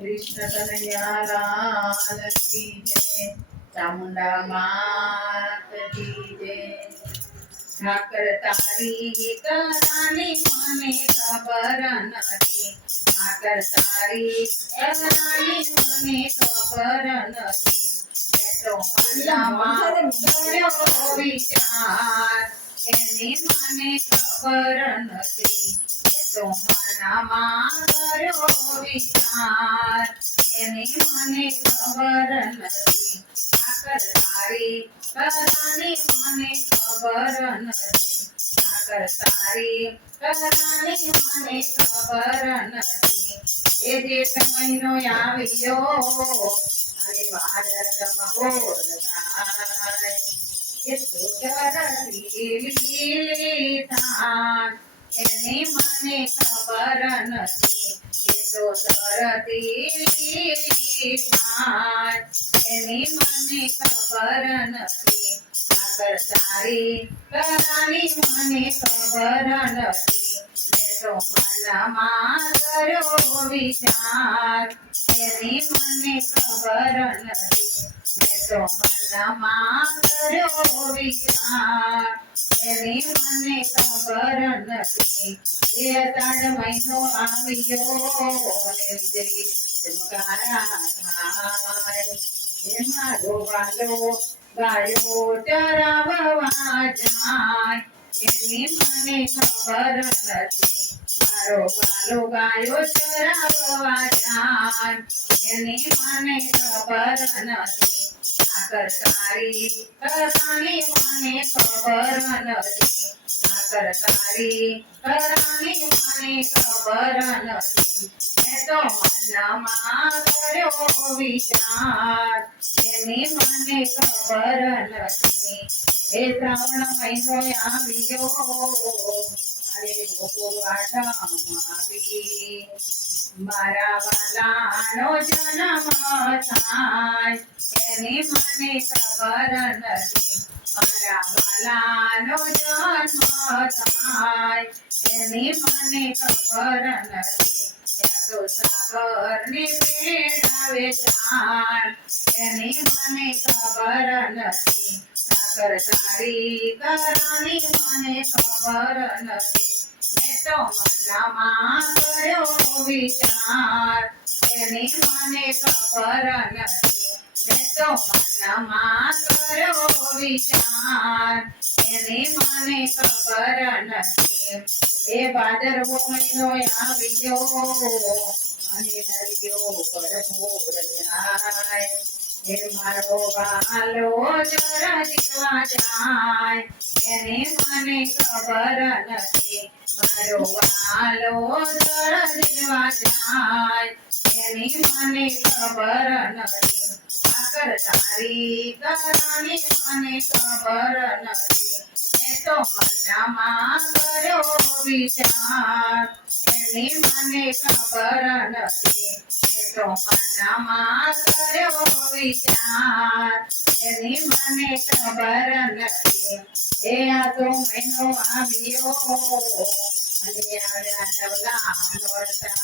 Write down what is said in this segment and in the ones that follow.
કૃષ્ણ કનૈયા લાલ ચામુંડા માત ઠાકર તારી કરાની મને ખબર નથી ઠાકર તારી કરાની મને ખબર નથી વિચાર એની મને ખબર નથી તો મનમાં કર્યો વિચાર એની મને ખબર નથી ઠાકર તારી કરાની મને આવ્યો એની મને ખબર નથી એ તો ધરતી એની મને ખબર નથી. સાગર તારી કરાની મને ખબર નથી. મેં તો મનમાં કર્યો વિચાર. એની મને ખબર નથી ગાયો ચરાવવા જાય એની મને ખબર નથી મારો વાલો ગાયો ચરાવવા જાય, એની મને ખબર નથી. સાકર તારી મને ખબર નથી સાકર તારી કરાની મને ખબર નથી મેં તો મનમાં કર્યો વિચાર મારા જન્મ થાય. એની મને ખબર નથી. સાગરની પેડાવે એની મને ખબર નથી. સાગર તારી કરાની મને ખબર નથી મેં તો મનમાં કર્યો વિચાર એની મને ખબર નથી મેં તો મનમાં કર્યો વિચાર એની મને ખબર નથી એ બાદરવો મહિનો આવ્યો અને નર્યો પર ભોર જાય મારો વાલો મને ખબર નથી. મારો તો મનમાં કર્યો વિચાર. એની મને ખબર નથી. મહિનો આવ્યો અને આવ્યા નવલા નોરતા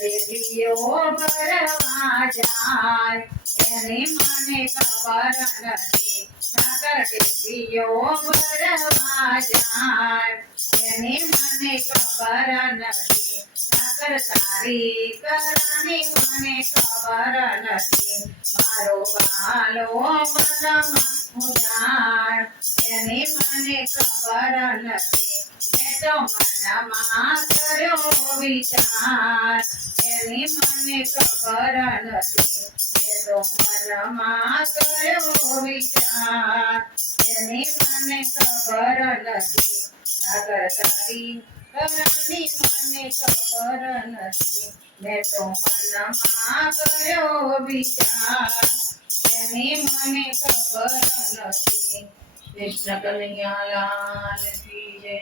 દેવીઓ એની મને ખબર નથી ઠાકર દેવીઓ ભરવા જાય એની મને ખબર નથી વિચાર એની મને ખબર નથી. મેં તો મનમાં વિચાર એની મને ખબર નથી. મેં તો મનમાં કર્યો વિચાર તેની મને ખબર નથી કૃષ્ણ કનૈયા લાલ કી જય